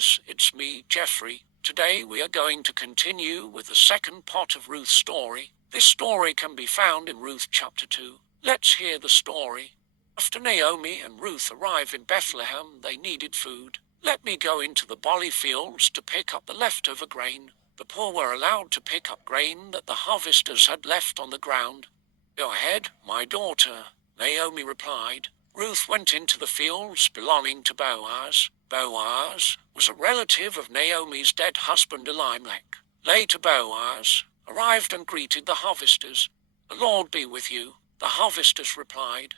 guys, it's me, Geoffrey. Today we are going to continue with the second part of Ruth's story. This story can be found in Ruth chapter 2. Let's hear the story. After Naomi and Ruth arrived in Bethlehem, they needed food. Let me go into the barley fields to pick up the leftover grain. The poor were allowed to pick up grain that the harvesters had left on the ground. Go ahead, my daughter, Naomi replied. Ruth went into the fields belonging to Boaz. Boaz was a relative of Naomi's dead husband Elimelech. Later Boaz arrived and greeted the harvesters. The Lord be with you, the harvesters replied.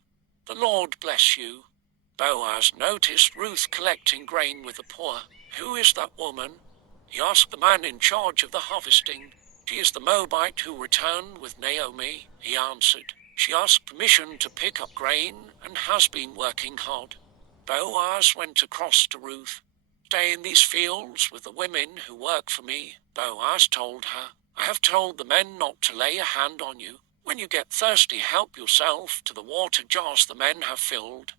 The Lord bless you. Boaz noticed Ruth collecting grain with the poor. Who is that woman? He asked the man in charge of the harvesting. She is the Moabite who returned with Naomi, he answered. She asked permission to pick up grain and has been working hard. Boaz went across to Ruth. Stay in these fields with the women who work for me, Boaz told her. I have told the men not to lay a hand on you. When you get thirsty, help yourself to the water jars the men have filled.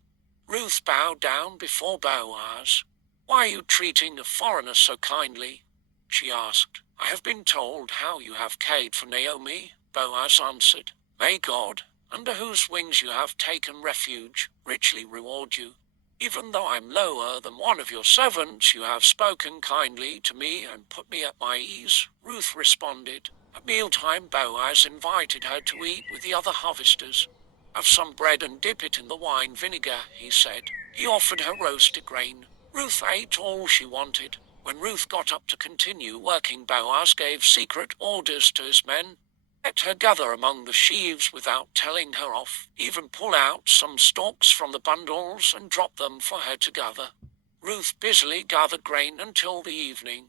Ruth bowed down before Boaz. Why are you treating a foreigner so kindly? She asked. I have been told how you have cared for Naomi, Boaz answered. May God, under whose wings you have taken refuge, richly reward you. Even though I'm lower than one of your servants, you have spoken kindly to me and put me at my ease, Ruth responded. At mealtime, Boaz invited her to eat with the other harvesters. Have some bread and dip it in the wine vinegar, he said. He offered her roasted grain. Ruth ate all she wanted. When Ruth got up to continue working, Boaz gave secret orders to his men. Let her gather among the sheaves without telling her off, even pull out some stalks from the bundles and drop them for her to gather. Ruth busily gathered grain until the evening.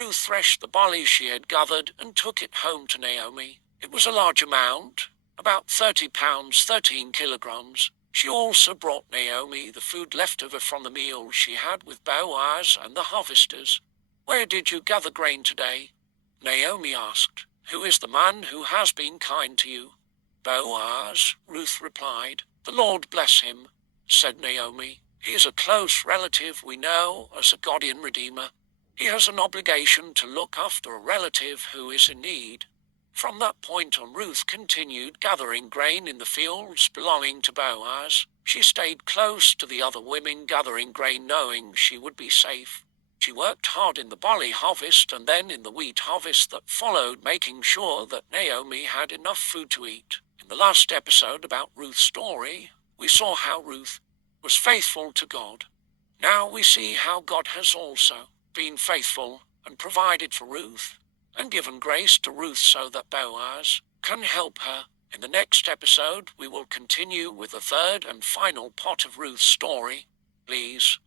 Ruth threshed the barley she had gathered and took it home to Naomi. It was a large amount, about 30 pounds, 13 kilograms. She also brought Naomi the food left over from the meal she had with Boaz and the harvesters. Where did you gather grain today? Naomi asked. Who is the man who has been kind to you? Boaz, Ruth replied. The Lord bless him, said Naomi. He is a close relative we know as a guardian redeemer. He has an obligation to look after a relative who is in need. From that point on, Ruth continued gathering grain in the fields belonging to Boaz. She stayed close to the other women gathering grain, knowing she would be safe. She worked hard in the barley harvest and then in the wheat harvest that followed, making sure that Naomi had enough food to eat. In the last episode about Ruth's story, we saw how Ruth was faithful to God. Now we see how God has also been faithful and provided for Ruth and given grace to Ruth so that Boaz can help her. In the next episode, we will continue with the third and final part of Ruth's story. Please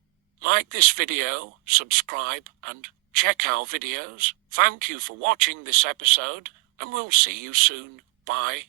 like this video, subscribe, and check our videos. Thank you for watching this episode, and we'll see you soon. Bye.